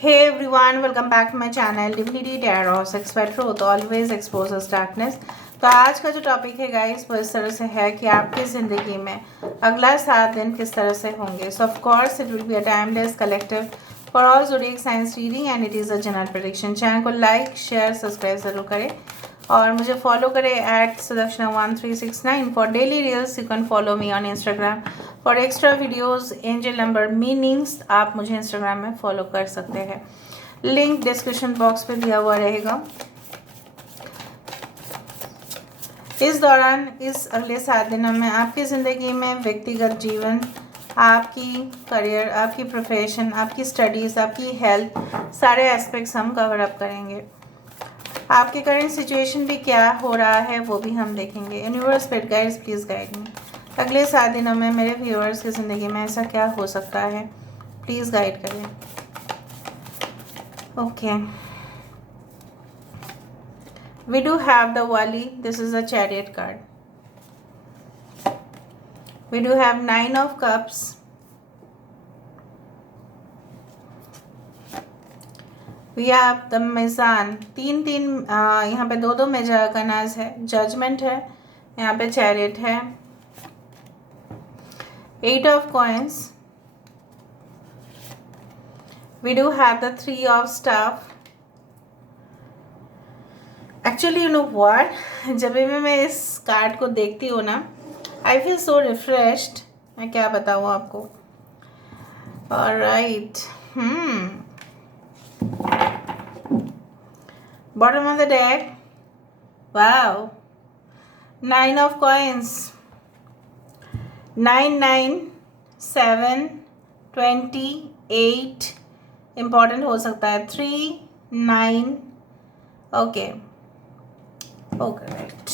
Hey everyone, welcome back to my channel Divinity Tarot, Expert Truth, always exposes darkness। तो आज का जो topic है गाइस वो इस तरह से है कि आपकी ज़िंदगी में अगला 7 दिन किस तरह से होंगे। सो of course it will be a timeless collective for all zodiac science reading and it is a general prediction. Channel को लाइक शेयर सब्सक्राइब ज़रूर करें और मुझे फॉलो करें @Sudakshana1369 for daily reels. You can follow me on Instagram for extra videos, angel number meanings. आप मुझे Instagram में follow कर सकते हैं, लिंक डिस्क्रिप्शन बॉक्स में दिया हुआ रहेगा। इस दौरान इस अगले 7 दिनों में आपकी ज़िंदगी में व्यक्तिगत जीवन, आपकी करियर, आपकी प्रोफेशन, आपकी स्टडीज़, आपकी हेल्थ, सारे एस्पेक्ट्स हम कवर अप करेंगे। आपके करंट सिचुएशन भी क्या हो रहा है वो भी हम देखेंगे। Universe spirit guides please guide me. अगले 7 दिनों में मेरे व्यूअर्स की ज़िंदगी में ऐसा क्या हो सकता है, प्लीज़ गाइड करें। Okay, we do have the Wali. This is a chariot card. We do have 9 of cups. We have the Mizan. तीन यहाँ पे दो मेजाकनाज है, जजमेंट है, यहाँ पे चैरियट है, 8 of coins. We do have the 3 of staff. Actually you know what, जब भी मैं इस कार्ड को देखती हूँ ना, आई फील सो रिफ्रेश्ड। मैं क्या बताऊँ आपको। Alright, bottom of the deck, wow, 9 of coins, 9 9 7 28 important हो सकता है, 3 9। ओके राइट,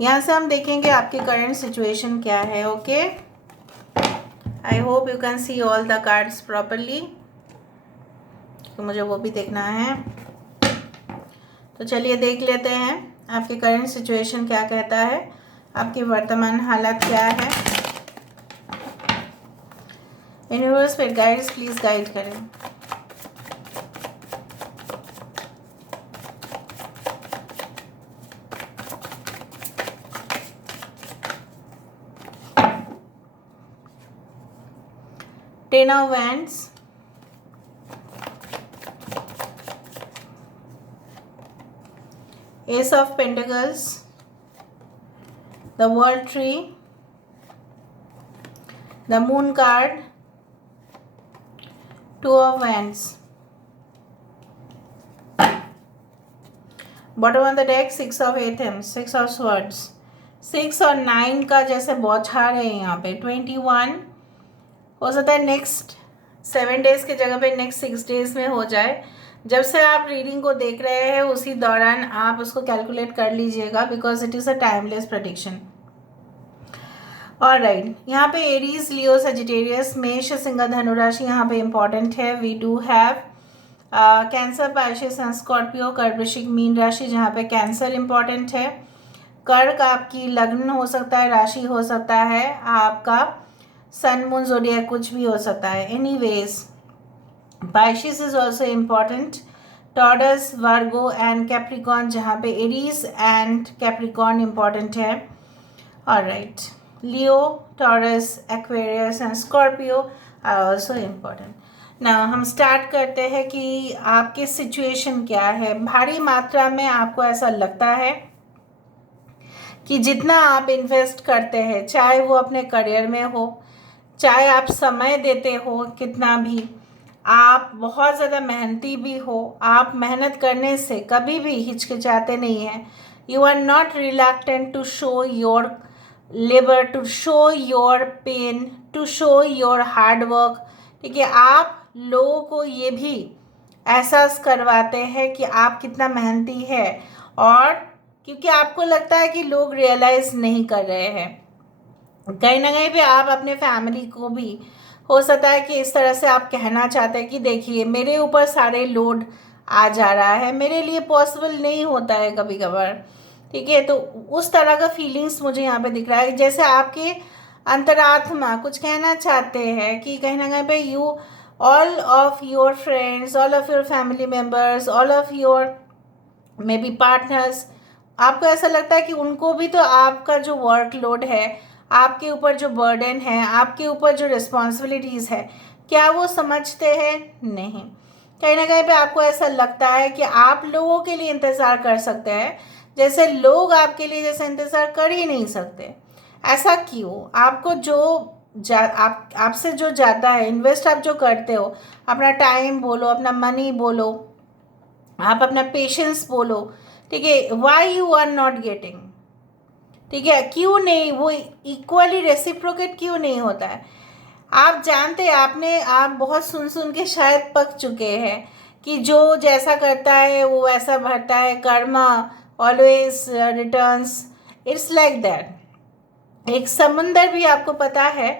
यहाँ से हम देखेंगे आपकी करंट सिचुएशन क्या है। Okay, I hope you can see all the cards properly, तो मुझे वो भी देखना है। तो चलिए देख लेते हैं आपकी करंट सिचुएशन क्या कहता है, आपकी वर्तमान हालत क्या है। यूनिवर्स फिर गाइड्स प्लीज गाइड करें। Ten of Wands, Ace of Pentacles, the World Tree, the Moon card, 2 of Wands, bottom of the deck 6 of Athems, 6 of Swords, 6 और 9 का जैसे बौछार है यहाँ पे। 21 हो सकता है नेक्स्ट 7 डेज़ की जगह पे नेक्स्ट 6 डेज़ में हो जाए। जब से आप रीडिंग को देख रहे हैं उसी दौरान आप उसको कैलकुलेट कर लीजिएगा, because it is a timeless prediction. Alright, यहाँ पे एरीज, लियो, सजिटेरियस, मेष, सिंह, धनु राशि यहाँ पे इम्पॉर्टेंट है। We do have cancer, Pisces and Scorpio, कर्क, वृश्चिक, मीन राशि जहाँ पे कैंसर इम्पॉर्टेंट है। कर्क आपकी लग्न हो सकता है, राशि हो सकता है, आपका सन, मून, ज़ोडिएक कुछ भी हो सकता है। Anyways, Pisces is also important. Taurus, Virgo and Capricorn जहाँ पे एरीज एंड कैप्रिकॉन इम्पॉर्टेंट है। Alright, Leo, Taurus, Aquarius and Scorpio are also important. ना हम स्टार्ट करते हैं कि आपकी सिचुएशन क्या है। भारी मात्रा में आपको ऐसा लगता है कि जितना आप इन्वेस्ट करते हैं, चाहे वो अपने करियर में हो, चाहे आप समय देते हो, कितना भी आप बहुत ज़्यादा मेहनती भी हो, आप मेहनत करने से कभी भी हिचकिचाते नहीं हैं। You are not reluctant to show your labour, to show your pain, to show your hard work. ठीक है, आप लोगों को ये भी एहसास करवाते हैं कि आप कितना मेहनती है, और क्योंकि आपको लगता है कि लोग रियलाइज़ नहीं कर रहे हैं। कहीं ना कहीं पे आप अपने फैमिली को भी हो सकता है कि इस तरह से आप कहना चाहते हैं कि देखिए मेरे ऊपर सारे लोड आ जा रहा है, मेरे लिए पॉसिबल नहीं होता है कभी कभार। ठीक है, तो उस तरह का फीलिंग्स मुझे यहाँ पे दिख रहा है, जैसे आपके अंतरात्मा कुछ कहना चाहते हैं कि कहीं ना कहीं पे you all of your friends, all of your family members, all of your may be partners, आपको ऐसा लगता है कि उनको भी तो आपका जो वर्कलोड है, आपके ऊपर जो बर्डन है, आपके ऊपर जो रिस्पॉन्सिबिलिटीज़ है, क्या वो समझते हैं? नहीं। कहीं ना कहीं पे आपको ऐसा लगता है कि आप लोगों के लिए इंतज़ार कर सकते हैं जैसे लोग आपके लिए जैसे इंतज़ार कर ही नहीं सकते। ऐसा क्यों? आपको जो आपसे जो जाता है, इन्वेस्ट आप जो करते हो, अपना टाइम बोलो, अपना मनी बोलो, आप अपना पेशेंस बोलो, ठीक है, why you are not getting, ठीक है, क्यों नहीं वो इक्वली रेसिप्रोकेट क्यों नहीं होता है? आप जानते हैं, आप बहुत सुन सुन के शायद पक चुके हैं कि जो जैसा करता है वो वैसा भरता है, Karma always returns, it's like that. एक समंदर भी आपको पता है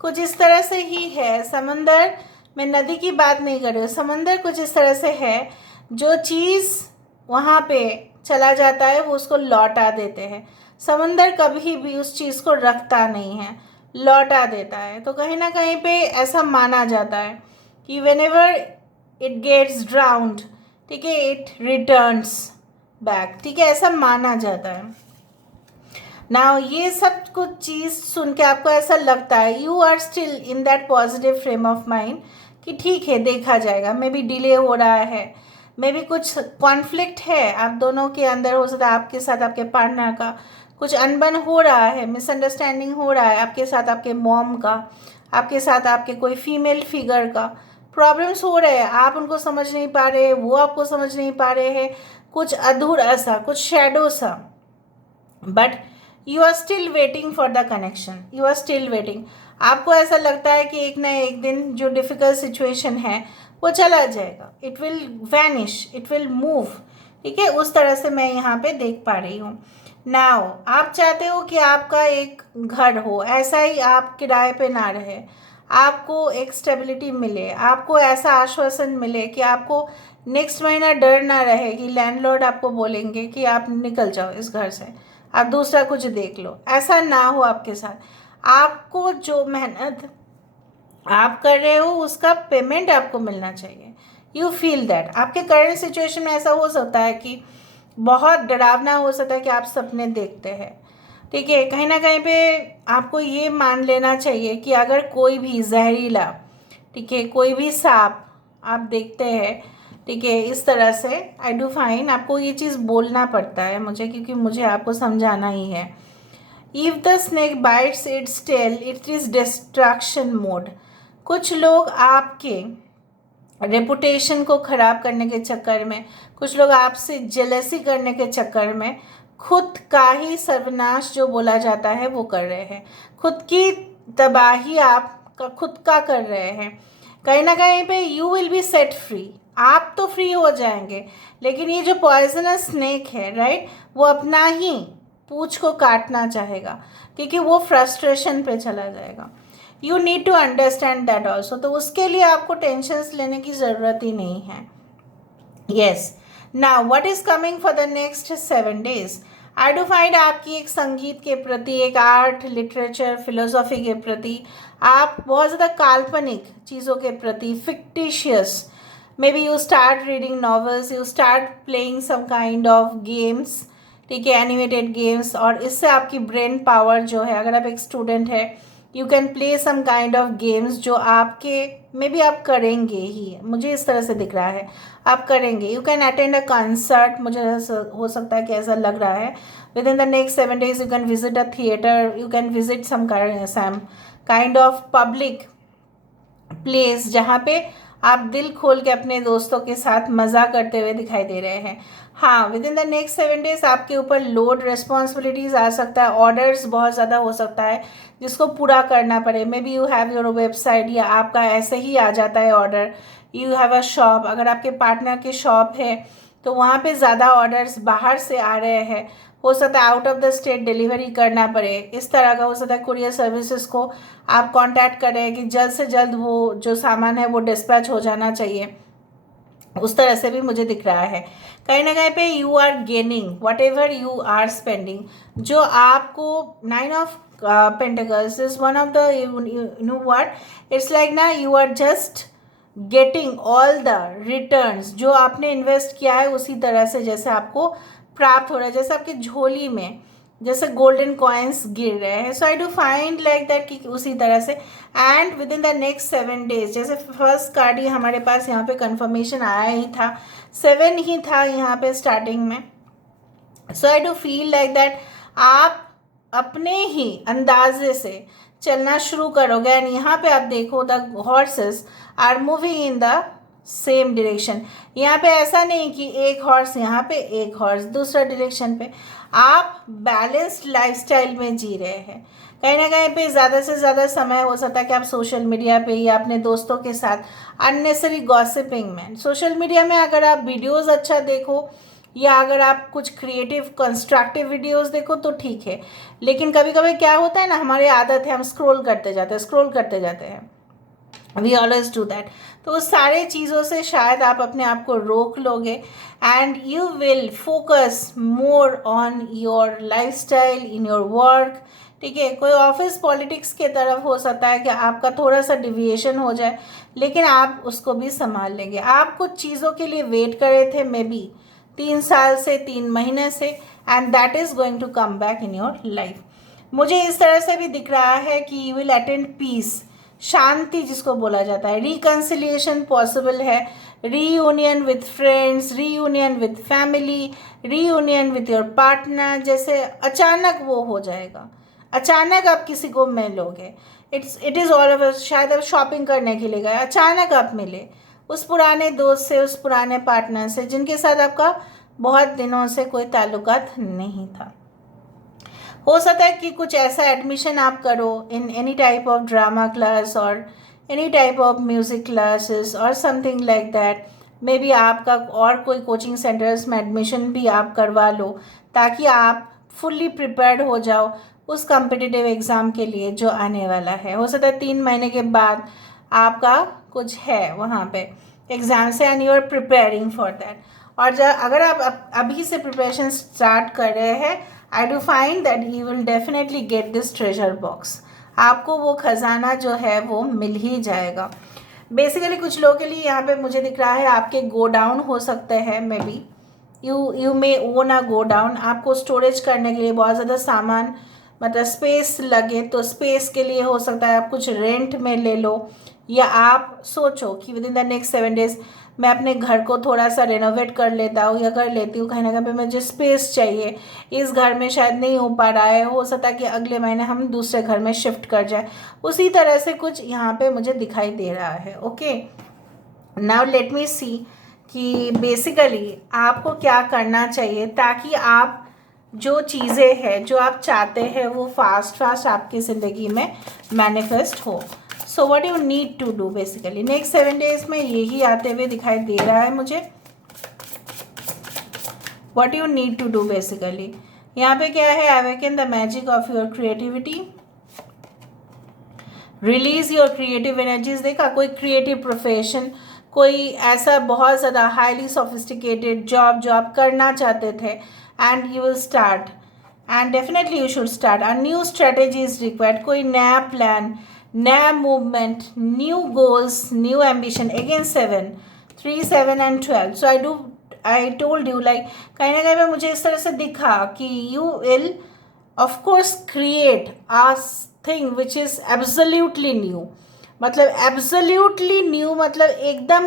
कुछ इस तरह से ही है। समंदर, मैं नदी की बात नहीं कर रही हूँ, समंदर कुछ इस तरह से है, जो चीज़ वहाँ पे चला जाता है वो उसको लौटा देते हैं। समंदर कभी भी उस चीज़ को रखता नहीं है, लौटा देता है। तो कहीं ना कहीं पे ऐसा माना जाता है कि whenever it gets drowned, ठीक है, इट रिटर्न्स बैक, ठीक है, ऐसा माना जाता है। नाउ ये सब कुछ चीज़ सुन के आपको ऐसा लगता है, you are still in that positive frame of mind कि ठीक है, देखा जाएगा, मे बी डिले हो रहा है, मे बी कुछ कॉन्फ्लिक्ट है आप दोनों के अंदर, हो सकता है आपके साथ आपके पार्टनर का कुछ अनबन हो रहा है, मिसअंडरस्टैंडिंग हो रहा है, आपके साथ आपके मॉम का, आपके साथ आपके कोई फीमेल फिगर का प्रॉब्लम्स हो रहे हैं, आप उनको समझ नहीं पा रहे, वो आपको समझ नहीं पा रहे हैं, कुछ अधूरा सा, कुछ शैडो सा, but you are still waiting for the connection, you are still waiting. आपको ऐसा लगता है कि एक ना एक दिन जो डिफ़िकल्ट सिचुएशन है वो चला जाएगा, it will vanish, it will move, ठीक है, उस तरह से मैं यहाँ पे देख पा रही हूँ। नाउ आप चाहते हो कि आपका एक घर हो, ऐसा ही आप किराए पे ना रहे, आपको एक स्टेबिलिटी मिले, आपको ऐसा आश्वासन मिले कि आपको नेक्स्ट महीना डर ना रहे कि लैंडलॉर्ड आपको बोलेंगे कि आप निकल जाओ इस घर से, आप दूसरा कुछ देख लो, ऐसा ना हो आपके साथ। आपको जो मेहनत आप कर रहे हो उसका पेमेंट आपको मिलना चाहिए। यू फील दैट आपके करंट सिचुएशन में ऐसा हो सकता है कि बहुत डरावना हो सकता है कि आप सपने देखते हैं, ठीक है, कहीं ना कहीं पे आपको ये मान लेना चाहिए कि अगर कोई भी जहरीला, ठीक है, कोई भी सांप आप देखते हैं, ठीक है, इस तरह से आई डू फाइन, आपको ये चीज़ बोलना पड़ता है मुझे, क्योंकि मुझे आपको समझाना ही है। If the snake bites its tail it is distraction mode. कुछ लोग आपके रेपुटेशन को ख़राब करने के चक्कर में, कुछ लोग आपसे जेलसी करने के चक्कर में खुद का ही सर्वनाश जो बोला जाता है वो कर रहे हैं, खुद की तबाही आप खुद का कर रहे हैं। कहीं ना कहीं पे you will be set free, आप तो फ्री हो जाएंगे, लेकिन ये जो पॉइजनस स्नेक है, राइट, वो अपना ही पूंछ को काटना चाहेगा, क्योंकि वो फ्रस्ट्रेशन पे चला जाएगा। You need to understand that also. तो उसके लिए आपको टेंशन्स लेने की ज़रूरत ही नहीं है। Yes, now what is coming for the next 7 days? I do find आपकी एक संगीत के प्रति, एक आर्ट, लिटरेचर, फिलोसॉफी के प्रति, आप बहुत ज़्यादा काल्पनिक चीज़ों के प्रति, fictitious, maybe you start reading novels, you start playing some kind of games, ठीक है, एनिमेटेड गेम्स, और इससे आपकी ब्रेन पावर जो है, अगर आप एक स्टूडेंट है, you can play some kind of games जो आपके मे बी आप करेंगे ही, मुझे इस तरह से दिख रहा है आप करेंगे। You can attend a concert, मुझे हो सकता है कि ऐसा लग रहा है। Within the next 7 days you can visit a theatre, you can visit some kind of public place जहाँ पे आप दिल खोल के अपने दोस्तों के साथ मज़ा करते हुए दिखाई दे रहे हैं। हाँ, with in the next 7 days आपके ऊपर लोड रिस्पॉन्सिबिलिटीज़ आ सकता है, ऑर्डर्स बहुत ज़्यादा हो सकता है जिसको पूरा करना पड़े। May be you have your website, या आपका ऐसे ही आ जाता है order, you have a shop, अगर आपके पार्टनर की शॉप है तो वहाँ पे ज़्यादा ऑर्डर्स बाहर से आ रहे हैं, हो सकता है out of the state delivery करना पड़े, इस तरह का हो सकता है। कुरियर सर्विसेज को आप कांटेक्ट करें कि जल्द से जल्द वो जो सामान है वो डिस्पैच हो जाना चाहिए, उस तरह से भी मुझे दिख रहा है। कहीं ना कहीं पे you are gaining whatever you are spending, जो आपको 9 of Pentacles is one of the, you know what, it's like ना, you are just getting all the returns, जो आपने इन्वेस्ट किया है उसी तरह से जैसे आपको प्राप्त हो रहा है, जैसे आपकी झोली में जैसे गोल्डन कॉइन्स गिर रहे हैं. So I do find like that कि उसी तरह से. And within the next 7 days, जैसे फर्स्ट कार्ड ही हमारे पास यहाँ पे कंफर्मेशन आया ही था, 7 ही था यहाँ पे स्टार्टिंग में. So I do feel like that आप अपने ही अंदाजे से चलना शुरू करोगे. एंड यहाँ पे आप देखो the horses are moving in the same direction. यहाँ पे ऐसा नहीं कि एक हॉर्स यहाँ पे एक हॉर्स दूसरा डायरेक्शन पे. आप बैलेंस्ड लाइफस्टाइल में जी रहे हैं. कहीं ना कहीं पे ज़्यादा से ज़्यादा समय हो सकता है कि आप सोशल मीडिया पे या अपने दोस्तों के साथ अननेसरी गॉसिपिंग में. सोशल मीडिया में अगर आप वीडियोस अच्छा देखो या अगर आप कुछ क्रिएटिव कंस्ट्रक्टिव वीडियोस देखो तो ठीक है, लेकिन कभी कभी क्या होता है ना, हमारी आदत है हम स्क्रॉल करते जाते हैं. We always do that. तो उस सारे चीज़ों से शायद आप अपने आप को रोक लोगे and you will focus more on your lifestyle in your work. ठीक है, कोई ऑफिस पॉलिटिक्स के तरफ हो सकता है कि आपका थोड़ा सा डिविएशन हो जाए, लेकिन आप उसको भी संभाल लेंगे. आप कुछ चीज़ों के लिए वेट कर रहे थे मे बी 3 साल से 3 महीने से, and that is going to come back in your life. मुझे इस तरह से भी दिख रहा है कि यू विल अटेंड पीस, शांति जिसको बोला जाता है. रिकन्सिलिएशन पॉसिबल है, reunion with friends, reunion with family, reunion with your partner. जैसे अचानक वो हो जाएगा, अचानक आप किसी को मिलोगे. It is all over. शायद आप शॉपिंग करने के लिए गए, अचानक आप मिले उस पुराने दोस्त से, उस पुराने पार्टनर से जिनके साथ आपका बहुत दिनों से कोई ताल्लुकात नहीं था. हो सकता है कि कुछ ऐसा एडमिशन आप करो in any type of drama class और any type of music classes और something like that. Maybe आपका और कोई कोचिंग सेंटर्स में एडमिशन भी आप करवा लो ताकि आप फुल्ली प्रिपेयर्ड हो जाओ उस कॉम्पिटिटिव एग्ज़ाम के लिए जो आने वाला है. हो सकता है 3 महीने के बाद आपका कुछ है वहाँ पे एग्ज़ाम से and you are preparing for that. और अगर आप अभी से प्रिपरेशन स्टार्ट कर रहे हैं, आई do find that you will definitely get this treasure box. आपको वो खजाना जो है वो मिल ही जाएगा. बेसिकली कुछ लोगों के लिए यहाँ पे मुझे दिख रहा है आपके गो डाउन हो सकते हैं. May be you may own a go down. आपको स्टोरेज करने के लिए बहुत ज़्यादा सामान मतलब स्पेस लगे, तो स्पेस के लिए हो सकता है आप कुछ रेंट में ले लो, या आप सोचो कि with in the next 7 days मैं अपने घर को थोड़ा सा रेनोवेट कर लेता हूँ या कर लेती हूँ. कहीं ना कहीं पे मुझे स्पेस चाहिए, इस घर में शायद नहीं हो पा रहा है, हो सकता है कि अगले महीने हम दूसरे घर में शिफ्ट कर जाए. उसी तरह से कुछ यहाँ पे मुझे दिखाई दे रहा है. ओके, नाउ लेट मी सी कि बेसिकली आपको क्या करना चाहिए ताकि आप जो चीज़ें हैं जो आप चाहते हैं वो फास्ट आपकी ज़िंदगी में मैनिफेस्ट हो. So what you need to do basically next 7 days में यही आते हुए दिखाई दे रहा है मुझे. What you need to do basically यहाँ पे क्या है, awaken the magic of your creativity, release your creative energies. देखा, कोई क्रिएटिव प्रोफेशन, कोई ऐसा बहुत ज़्यादा हाईली सोफिस्टिकेटेड जॉब जो आप करना चाहते थे, and you will start, and definitely you should start. A new strategy is required. कोई नया प्लान, नया movement, new goals, new ambition. Again 7, 3, 7 and 12. So I told you like कहीं ना कहीं पे मुझे इस तरह से दिखा कि you will of course create a thing which is absolutely new. मतलब एब्सोल्युटली न्यू मतलब एकदम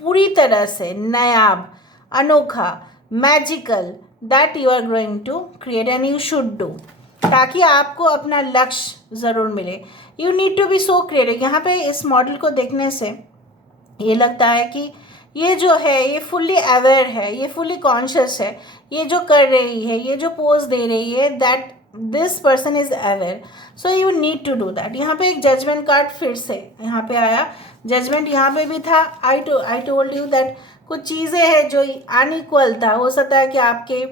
पूरी तरह से नायाब, अनोखा, magical, that you are going to create and you should do, ताकि आपको अपना लक्ष्य ज़रूर मिले. You need to be so creative. यहाँ पे इस मॉडल को देखने से ये लगता है कि ये जो है ये फुल्ली अवेयर है, ये फुल्ली कॉन्शियस है, ये जो कर रही है, ये जो पोज दे रही है, that this person is aware. So you need to do that. यहाँ पे एक जजमेंट कार्ड फिर से यहाँ पे आया. जजमेंट यहाँ पे भी था. आई टोल्ड यू दैट कुछ चीज़ें हैं जो अनइक्वल था. हो सकता है कि आपके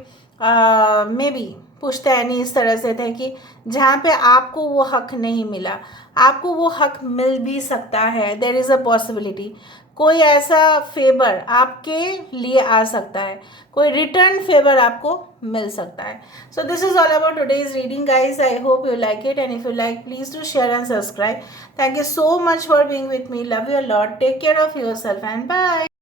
मे बी पुश्तैनी इस तरह से थे कि जहाँ पे आपको वो हक नहीं मिला, आपको वो हक मिल भी सकता है. There is a possibility. कोई ऐसा फेवर आपके लिए आ सकता है, कोई रिटर्न फेवर आपको मिल सकता है. So this is all about today's reading guys. I hope you like it, and if you like please do share and subscribe. Thank you so much for being with me. Love you a lot. Take care of yourself and bye.